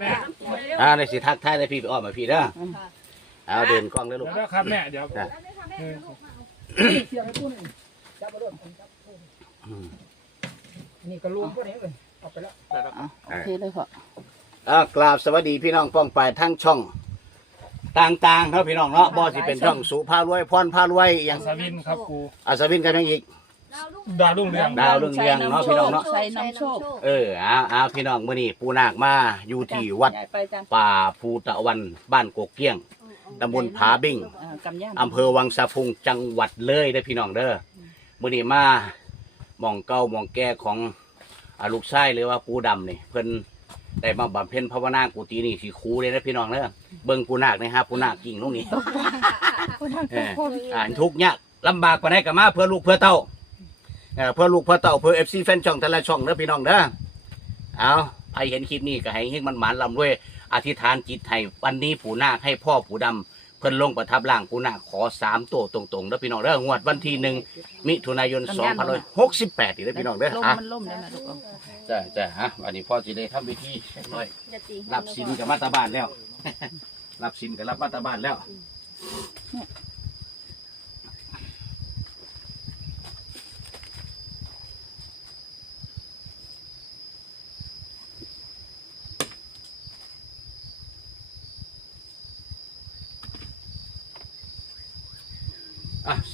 แม่อ่าในสิทักทายได้พี่ไปอ้อมมาพี่เด้อเอาเดินกล้องเลยลูกเดี๋ยวนะครับแม่เดี๋ยวจ้ะเออเสียงไอ้ตู้นี่จับมาโดนผมจับโทษอืมนี่ก็รวมพวกนี้เลยเอาไปแล้วโอเคเลยพ่ออ่ากราบสวัสดีพี่น้องป้องปายทั้งช่อง ต่างๆเนาะพี่น้องเนาะบ่สิเป็นช่องสุภาพรวยพรพารวยอย่างสวินครับกูอัศวินกันยังอีก ดาวรุ่งเรืองดาวรุ่งเรืองเนาะพี่น้องเนาะใช้น้ำโชค เออเอาเอาพี่น้องมื้อนี้ปูนาคมาอยู่ที่วัดใหญ่ไปจังป่าภูตะวันบ้านโกกเกี้ยงตำบลผาบิ่ง อ่ากำย่างอำเภอวังสะพุงจังหวัดเลยเด้อพี่น้องเด้อมื้อนี้มาหมองเก่าหมองแก่ของอาลูกชายหรือว่าปูดำนี่เพิ่นได้มาบำเพ็ญภาวนากุฏินี่สิครูเลยนะพี่น้องเด้อเบิ่งปูนาคนะฮะปูนาคกิ่งลงนี่เอออ่านทุกข์ยากลำบากปานใดก็มาเพื่อลูกเพื่อเต้า เออเพื่อลูกเพื่อเต้าเพื่อ FC แฟนช่องแต่ละช่องเด้อพี่น้องเด้อเอาใครเห็นคลิปนี้ก็ให้เฮงมันหมานลำด้วย อธิษฐานจิตให้วันนี้ปู่นาคให้พ่อปู่ดำเพิ่นลงประทับร่างปูนาคขอสามตัวตรงๆแล้วพี่น้องเด้องวดวันที่หนึ่งมิถุนายนสองพันหกสิบแปดนี่เด้อพี่น้องเด้อลมอะมันล่มได้ไหมลูกเอาจ้าจ้าฮะวันนี้พ่อสิได้ทำพิธีเล็กน้อยรับสินกับมาตาบ้านแล้ว รับสินกับรับมาตาบ้านแล้ว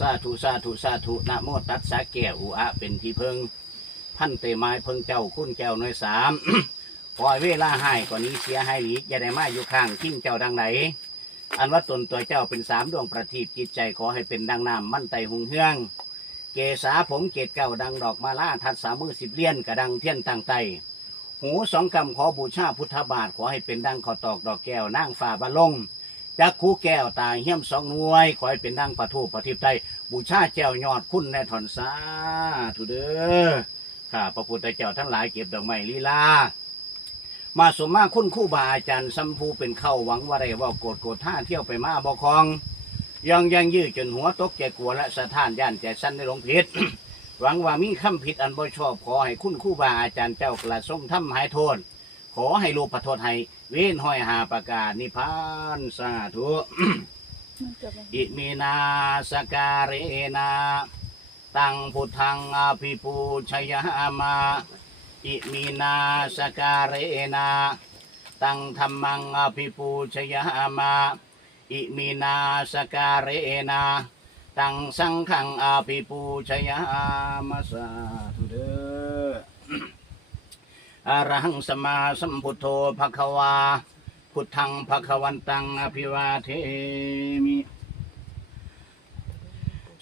สาธุสาธุสาธุนะโมตัสสะแก้วอุอะเป็นที่เพิงพันเตไม้เพิงเจ้าคุณแก้วน้อยสามปล่อยเวลาให้กว่านี้เสียให้หลีกอย่าได้มาอยู่ข้างทิ้งเจ้าดังไหน อันว่าตนตัวเจ้าเป็นสามดวงประทีปจิตใจขอให้เป็นดังน้ำมั่นไตหุงเฮืองเกษาผมเกตเก้าดังดอกมาล่าทัดสามมือสิบเลี้ยนกระดังเทียนต่างไตหูสองคำขอบูชาพุทธบาทขอให้เป็นดังขอตอกดอกแก้วนั่งฝ่าบาลง จักคู่แก้วตาเหี้ยมสองหน่วยขอให้เป็นดังประทูปฏิบไตบูชาแก้วยอดคุณในถอนสาธุเด้อข้าพระพุทธเจ้าทั้งหลายเก็บดอกไม้ลีลามาสมมาคุณคู่บาอาจารย์สัมภูเป็นเข้าหวังว่าไรว่าโกรธโกรธท่าเที่ยวไปมาบอคองยังยังยื้อจนหัวตกใจกลัวและสะท้านย่านใจสั้นในหลงผิดหวังว่ามีคำผิดอันบ่ชอบขอให้คุณคู่บาอาจารย์เจ้ากระทรงทำหายโทษ ขอให้ลูกประโทษให้เว้นห้อยหาประกาศนิพพานสาธุ อิมินาสการเรนาตังพุทธังอภิปูชยามาอิมินาสการเรนาตังธรรมังอภิปูชยามาอิมินาสการเรนาตังสังฆังอภิปูชยามาสาธุเด้อ อรหังสมาสัมพุทโธภควา พุทธังภควันตังอภิวาเทมิ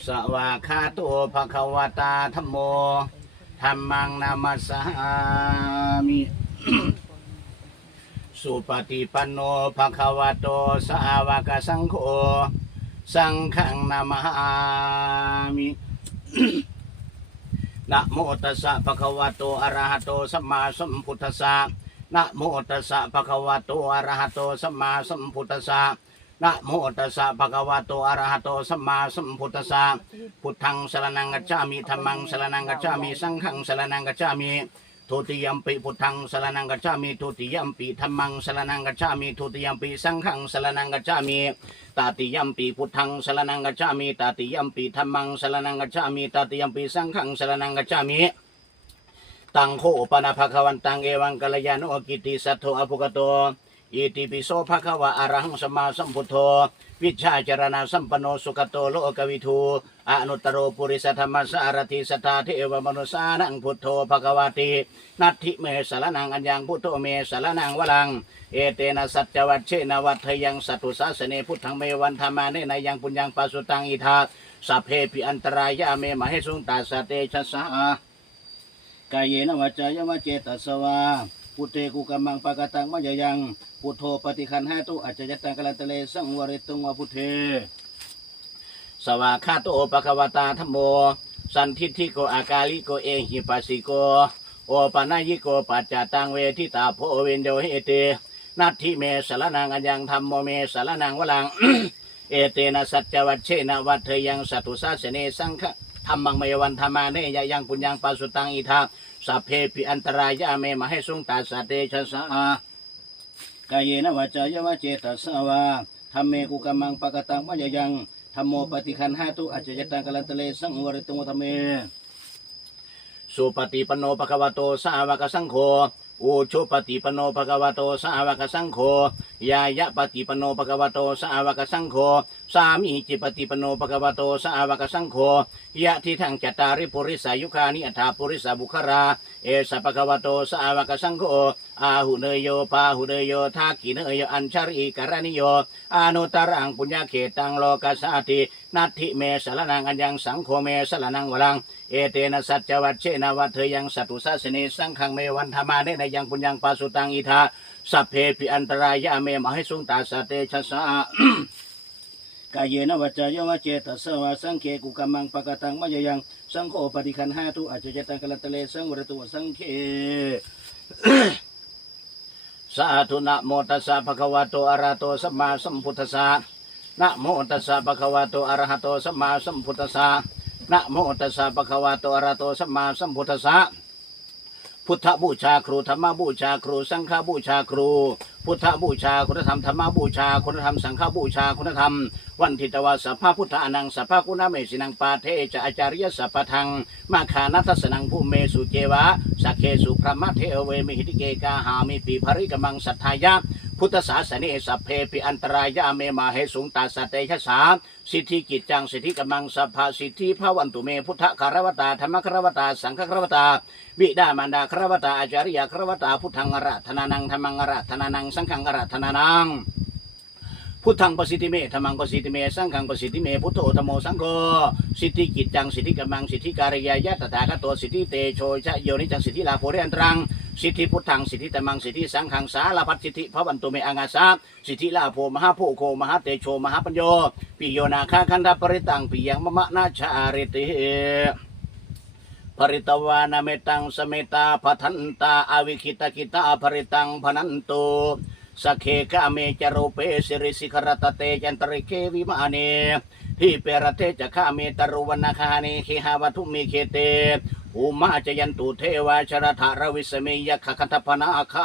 สวาคาโตภะควะตาธัมโมธรรมังนามัสสามิ สุปฏิปันโนภะควโตสาวกสังโฆ สังฆังนามา นะโมตัสสะภะคะวะโตอะระหะโตสัมมาสัมพุทธัสสะนะโมตัสสะภะคะวะโตอะระหะโตสัมมาสัมพุทธัสสะนะโมตัสสะภะคะวะโตอะระหะโตสัมมาสัมพุทธัสสะพุทธังสรณังกัจฉามิธัมมังสรณังกัจฉามิสังฆังสรณังกัจฉามิ ทุติยมปิพุทธังสรณังกัจฉามิทุติยมปิธรรมังสรณังกัจฉามิทุติยมปิสังฆังสรณังกัจฉามิตติยมปิพุทธังสรณังกัจฉามิตติยมปิธรรมังสรณังกัจฉามิตติยมปิสังฆังสรณังกัจฉามิตังโคปนะภะควันตังเอวังกัลยาณโอกิติสัทโธอภุกโต อิติปิโสภะคะวะอะระหังสัมมาสัมพุทโธ วิชาจารณะสัมปันโนสุขโตโลกวิทูอนุตตรโรปุริสธรรมสารติสตาเทวมนุสานังพุทโธภะคะวะตินัตถิเมสารนังอัญญังพุทโธเมสารนังวลัง เอเตนะสัจจวัชเชนวัฏยังสัตุสาสเนพุทธังเมวันธรรมาเนนยังปุญญังปัสสุตังอิทาสัพเพปิอันตรายาเมมเหสุงตาสเตชะสากายเนวจายาวเจตัสวา พุทเตกุกัมมังปะกตังมะยยัง พุทโธปฏิคันหาตุอัจจยตังกะลันตะเลสังวริตุงวะพุทเท สวาคาโตปะคะวตาธัมโม สันทิฏฐิโกอากาลิโกเอหิปัสสิโก โอปะนายิโกปัจจตังเวทิตาโพเวนโยเหเตนัตถิเมสารนังอัญญังธรรมโมเมสารนังวลัง เอเตนะสัจจวัชเชนะวัฏเทยังสัตุสาสเนสังฆธรรมังเมวันธรรมาเนยยังปุญญังปัสสุตังอิทา สัพเพปิอันตรายาเมมให้สุงตาสเตชะสากายเยนวาจายวาเจตสาวาธรรมเมกุกัมมังปะกตังมะยยังธรรมโมปฏิคันหาตุอัจจยตังกลันตะเลสังวริตุงธรรมเมสุปฏิปโนภควโตสาวกสังโฆอุชุปฏิปโนภควโตสาวกสังโฆ ยายะปฏิปโนภควโตสาวกสังโฆสามีจิปฏิปโนภควโตสาวกสังโฆยะทิทังจตาริปุริสายุคานิอัฏฐาปุริสาบุครา เอสะภควโตสาวกสังโฆอาหุเนยโยปาหุเนยโยทากิเนยโยอัญชาริกรณิโยอนุตรังปุญญาเขตังโลกัสสาตินัตถิเมสรนังอัญญังสังโฆเมสรนังวรังเอเตนะสัจจวัชเชนะวัตเถยังสัตุสาสเนสังขังเมวันธรรมาเนนยังปุญญังปาสุตังอิทา สัพเพปิอันตรายะเมมใหิสุงตาสเตชะสากายเยนวัจจยวะเจตสวาสังเคกุกัมมังปะกตังมะยยังสังโฆปฏิคันหาตุอาจจะตังกลันตะเลสังวรตุสังเคสาธุนะโมตัสสะภะคะวะโตอะระหะโตสัมมาสัมพุทธัสสะนะโมตัสสะภะคะวะโตอะระหะโตสัมมาสัมพุทธัสสะนะโมตัสสะภะคะวะโตอะระหะโตสัมมาสัมพุทธัสสะ พุทธบูชาครูธรรมบูชาครู สังฆบูชาครู พุทธบูชาคุณธรรมธรรมบูชาคุณธรรมสังฆบูชาคุณธรรม วันทิตวาสัพพะพุทธานังสัพพะกุณเมสินังปาเทจะอาจาริยสัพพทังมาคานัทสนังภูเมสุเจวะสักเคสุพระมะเทเวมิหิติเกกาหามิปีภริกมังสัทธายะ พุทธศาสนิสัพเพปิอันตรายะเมมาเหสุงตาสเตชะสาสิทธิกิจจังสิทธิกมังสัพพสิทธิภาวันตุเมพุทธคารวตาธรรมคารวตาสังฆคารวตาบิดามารดาคารวตาอาจาริยคารวตาพุทธังอรัตนานังธรรมังอรัตนานังสังฆังอรัตนานังพุทธังประสิทธิเมธรรมังประสิทธิเม สังฆังประสิทธิเม พุทโธธรรมโมสังโฆ สิทธิกิจจัง สิทธิกมัง สิทธิการยายะตถาคตโตสิทธิเตโชชะโยนิจัง สิทธิลาโพเรอันตรัง สิทธิพุทธังสิทธิธรรมังสิทธิสังฆังสาลพัดสิทธิพระวันตุเมอังอาสาสิทธิลาโภมหาโพโคมหาเตโชมหาปัญโยปิโยนาคาคันธปริตังปิยังมะมะนาชาริติภริตวานาเมตังสเมตาพัทันตาอวิคิตกิตาภริตังพนันตุสกเคกะเมจารุเปสิริสิขรตเตจันตริเควิมาเนฮิเปรเทจะข้าเมตรุวันนาคานิหิหาวัตุมิเคเต อุมาจยันตุเทวาชรธารวิสเมยขคัตพนาคา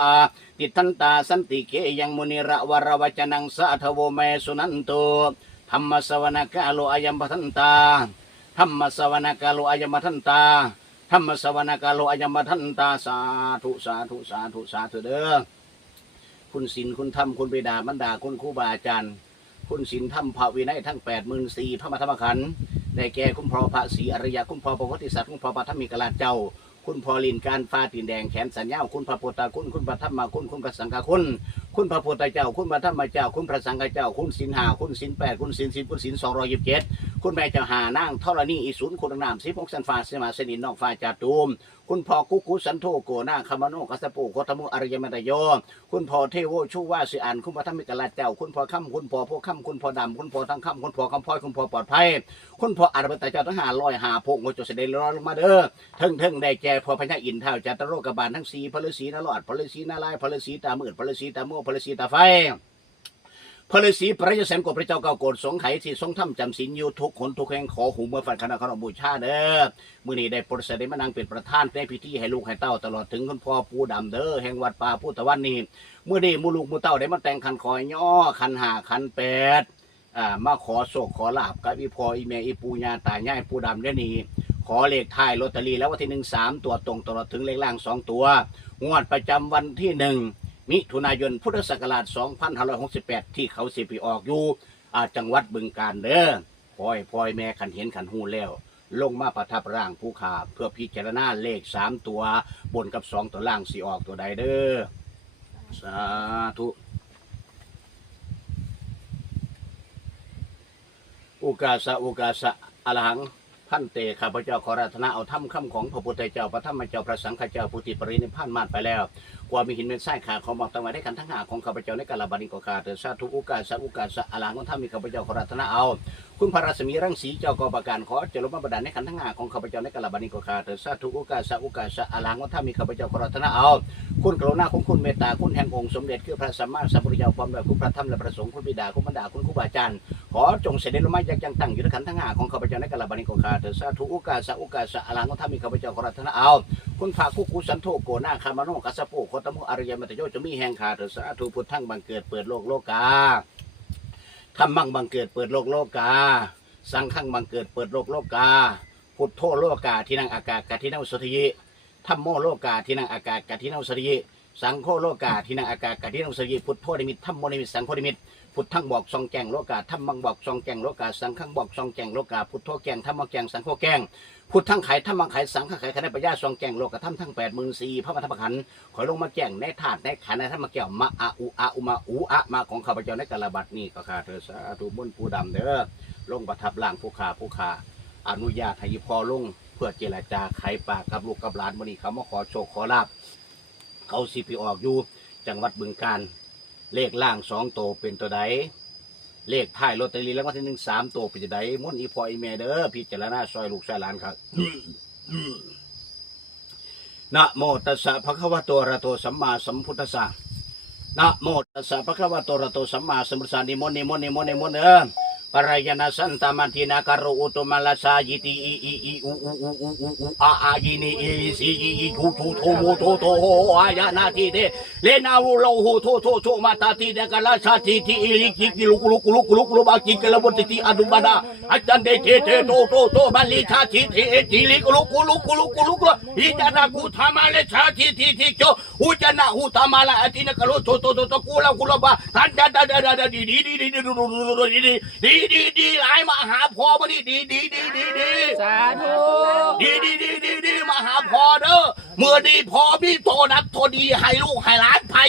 ติทันตาสันติเคยังมุนิระวรวจนังสาทโวเมสุนันตุธรรมสวนกาโลอายัมพัทันตาธรรมสวนกาโลอายัมพัทันตาธรรมสวนกาโลอายมทันตาสาธุสาธุสาธุสาธุเด้อคุณศีลคุณธรรมคุณบิดาบรรดาคุณครูบาอาจารย์ คุณศีลธรรมภาวินัยทั้งแปดหมื่นสี่พระมธรรมขันธ์ ได้แก่คุณพ่อพระศรีอริยาคุณพ่อพระโพธิสัตว์คุณพ่อพระธรรมิกราชเจ้า คุณพ่อลินการฟ้าตีนแดงแขนสัญญาคุณพระโพุทธคุณคุณพระธรรมคุณคุณพระสังฆคุณ คุณพระโพุทธเจ้า คุณพระธรรมเจ้า คุณพระสังฆเจ้า คุณศีลห้าคุณศีลแปดคุณศีลสิบคุณศีลสองร้อยยี่สิบเจ็ด คุณแม่เจ้าหานางธรณีอีสุนคุณนามสิพกสันฟ้าสมาสนินนอกฟ้าจาตูม คุณพ่อกุกุสันโธโกนาคามโนกัสปูโคตมุอริยมตโย คุณพ่อเทโวชูวาสิอันคุณพ่อธรรมิกลาเจ้า คุณพ่อค่ำคุณพ่อพวกค่ำคุณพ่อดำคุณพ่อทั้งค่ำคุณพ่อคำพ้อยคุณพ่อปลอดภัย คุณพ่ออารมตเจ้าทั้งหาลอยหาพงโมจเสด็จร้อนลงมาเด้อเทิงเทิงได้แก่พ่อพญาอินเท่าจัตโรกบาลทั้งสีพลสีนรอดพลสีนาลายพลสีตามืดพลสีตาโมพลสีตาไฟ พระฤาษีพระยาแสนกบพระเจ้าเก่าโกรธสงไขที่ทรงทำจำศีลอยู่ทุกคนทุกแห่งขอหูเมื่อฝันคณะขนมบูชาเด้อมื่อนี้ได้โปรดเสด็จมานั่งเป็นประธานในพิธีให้ลูกให้เต้าตลอดถึงคุณพ่อปูดำเด้อแห่งวัดป่าพุทธวันนี้เมื่อนี้มูลูกมูเต้าได้มาแต่งคันคอยย่อคันหาคันแปดอ่ามาขอโศกขอลาบกับอีพ่ออีแม่อีปูญาตายายปูดำเด้อนี่ขอเลขท้ายลอตเตอรี่แล้ววันที่หนึ่งสามตัวตรงตลอดถึงเลขล่างสองตัว งวดประจำวันที่หนึ่ง มิถุนายนพุทธศักราช 2568 ที่เขาสิไปออกอยู่จังหวัดบึงกาฬเด้อพลอยพลอยแม่ขันเห็นขันหูแล้ว ลงมาประทับร่างผู้ขาเพื่อพิจารณาเลขสามตัว บนกับสองตัวล่างสิออกตัวใดเด้อสาธุอุกาสะอุกาสะอรหัง ท่านเตข้าพเจ้าขอรัตนาเอาถ้ำคำของพระพุทธเจ้าพระธรรมเจ้าพระสังฆเจ้าผู้ที่ปรินิพพานมาไปแล้วกว่ามีหินเป็นไส้ขาของบอกตังไว้ได้กันทั้งหาของข้าพเจ้าในกาลบันิกขาเถิดสาธุอุกาสะอุกาสะอรหังของท่านมีข้าพเจ้าขอรัตนาเอาคุณพระรัศมีรังสีเจ้ากอประการขอเจริญมาบดาลในขันธ์ทั้งงาของข้าพเจ้าในกาลบัดนี้ก็ข้าเถิดสาธุโอกาสะอุกาสะอาลังว่าถ้ามีข้าพเจ้าขอรัตนาเอา คุณกรุณาของคุณเมตตาคุณแห่งองค์สมเด็จคือพระสัมมาสัมพุทธเจ้าพร้อมด้วยคุณพระธรรมและพระสงฆ์คุณบิดาคุณบรรดาคุณครูบาอาจารย์ขอจงเสด็จลงมาจากยังตั้งอยู่ในขันธ์ทั้งห้าของข้าพเจ้าในกาลบัดนี้ก็ข้าเถิดสาธุโอกาสะอุกาสะอาลังว่าถ้ามีข้าพเจ้าขอรัตนาเอาคุณพระคุกุสันโธโกนาคามโนกัสสะโปโคตมุอริยมัตโยจะมีแห่งขาเถิดสาธุพุทธังบังเกิดเปิดโลกโลกา ธรรมังบังเกิดเปิดโลกโลกา สังขังบังเกิดเปิดโลกโลกา พุทโธโลกาที่นั่งอากาศกาที่นั่งสุทธิธรรมโมโลกาที่นั่งอากาศกาที่นั่งสุทธิ สังโฆโลกาที่นั่งอากาศกะที่นั่งสุทธิพุทโธนิมิตธรรมโมนิมิตสังโฆนิมิตพุทธังบอกซองแกงโลกาธรรมังบอกซองแกงโลกาสังฆังบอกซองแกงโลกาพุทโธแกงธรรมแกงสังโฆแกงพุทธังไขธรรมังไข่สังฆังไข่คณะปัญญาทรงแกงโลกาธรรมทั้งแปดหมื่นสี่พระมธรรมขันขอลงมาแกงในถาดในขันในธรรมแก้วมาอาอุอาอุมาอูอะมาของข้าพเจ้าในกาลบัดนี้ก็ข้าเธอสาธุบุญผู้ดำเด้อลงประทับล่างผู้ขาผู้ขาอนุญาตให้พอลงเพื่อเจรจาไขปากกับลูกกับหลานวันนี้เขามาขอโชคขอลาบ เขาสิพิออกอยู่จังหวัดบึงการ เลขล่างสองโตวเป็นตัวใด เลขท้ายลอตเตอรี่รางวัลที่หนึ่งสามตัวเป็นจะไดม้วนอีพออีเมเด้อพิจารณาซอยลูกซอยหลานครับนะโมตัสสะภะคะวะโตอะระโตสัมมาสัมพุทธัสสะนะโมตัสสะภะคะวะโตอะระโตสัมมาสัมพุทธัสสะนิมนต์นิมนต์นิมนต์นิมนต์เออ ตมะลาสายิติอีอีอีอูอูอูอูอูอูอาอายินีอีสีอีอีทูทูโทโมโทโทโหอายานาทีเดเลนาวูโลโหโทโทโทมาตาทีเดกะลาชาทีทีอีลิกิกิลุกลุกลุกลุกลุกบากิกะละบุตติอดุบาดาอาจารย์เดเทดีดีหลายมาหาพอบ่ดีดีดีดีดีดีสาธุดีดีดีดีดีมาหาพอเด้อเมื่อดีพอพี่โตนับโตดีให้ลูกให้หลานไผ่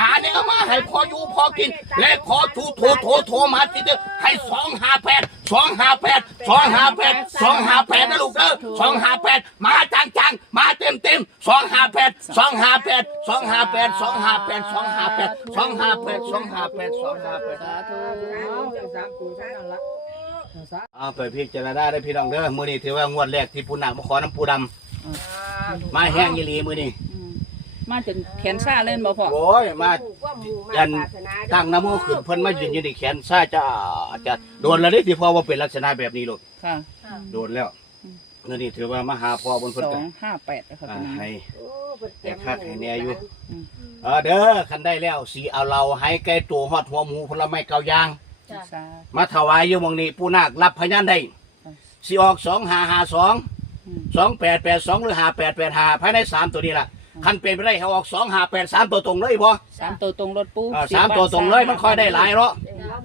หาเนี่ยมาให้พออยู่พอกิน และขอทูโทโทโทมาทีเดียวให้สองหาแปดสองหาแปดสองหาแปดสองหาแปดนะลูกเด้อสองหาแปดมาจังจังมาเต็มเต็มสองหาแปดสองหาแปดสองหาแปดสองหาแปดสองหาแปดสองหาแปดสองหาแปดสองหาแปดสาธุสามกูเท่านั้นละเอาไปพิจารณาได้พี่น้องเด้อมือนี้ถือว่างวดแรกที่ปูนักมาขอน้ำปูดำมาแห้งยีหลีมือนี้ มมาจนแขนซ่าเล่นบ่พ่อโอ้ยมาอันตั้งน้ำมูกขึ้นเพิ่นมายืนอยู่ในแขนซ่าจะจะโดนแล้วเด้ที่พ่อว่าเป็นลักษณะแบบนี้ลูกค่ะโดนแล้วนี่นี่ถือว่ามาหาพ่อบนเพิ่นสอกังนห้าแปดนะครับอ่าพี่น้องให้แต่คักให้แน่อยู่เออเด้อคันได้แล้วสีเอาเราให้ใกล้ตัวฮอดหัวหมูผลไม้เกาย่างสามาถวายอยู่หมองนี้ผู้นาครับพยานได้สิออกสองห้าห้าสอง อืมสองแปดแปดสองหรือห้าแปดแปดห้าภายในสามตัวนี้ล่ะ คันเป็นไปได้ให้ออกสองห้าแปดสามตัวตรงเลยบ่สามตัวตรงรถปูอ่าสามตัวตรงเลยมันค่อยได้หลายเนาะ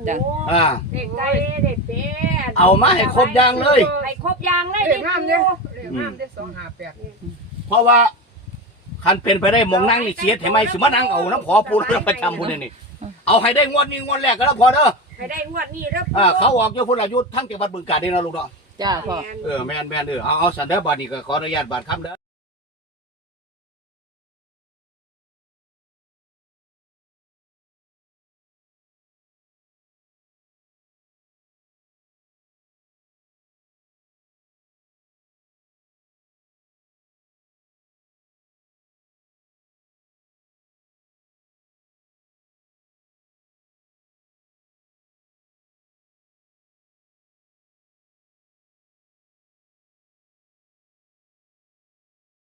จ้ะอ่า เด็กไก่เด็กเป็ดเอามาให้ครบอย่างเลย ให้ครบอยางเลยเด็เด็กกงามปูเนี่ยเด็กงามเนี่ยสองห้าแปดเพราะว่าคันเป็นไปได้หมองนั่งนี่เสียทำไมสิมานั่งเอาน้ำพอปูแล้วประจำพูดนี่ เอาให้ได้งวดนี้งวดแรกก็แล้วพอเด้อให้ได้งวดนี้แล้วอ่าเขาออกเยอะพุ่นอายุทั้งจังหวัดบึงกาฬนี่นะลูกเนาะจ้าพ่อเออแม่นแม่นเออเอาเอาสันเดอร์บาดนี้ก็ขออนุญาตบาดคำเด้อ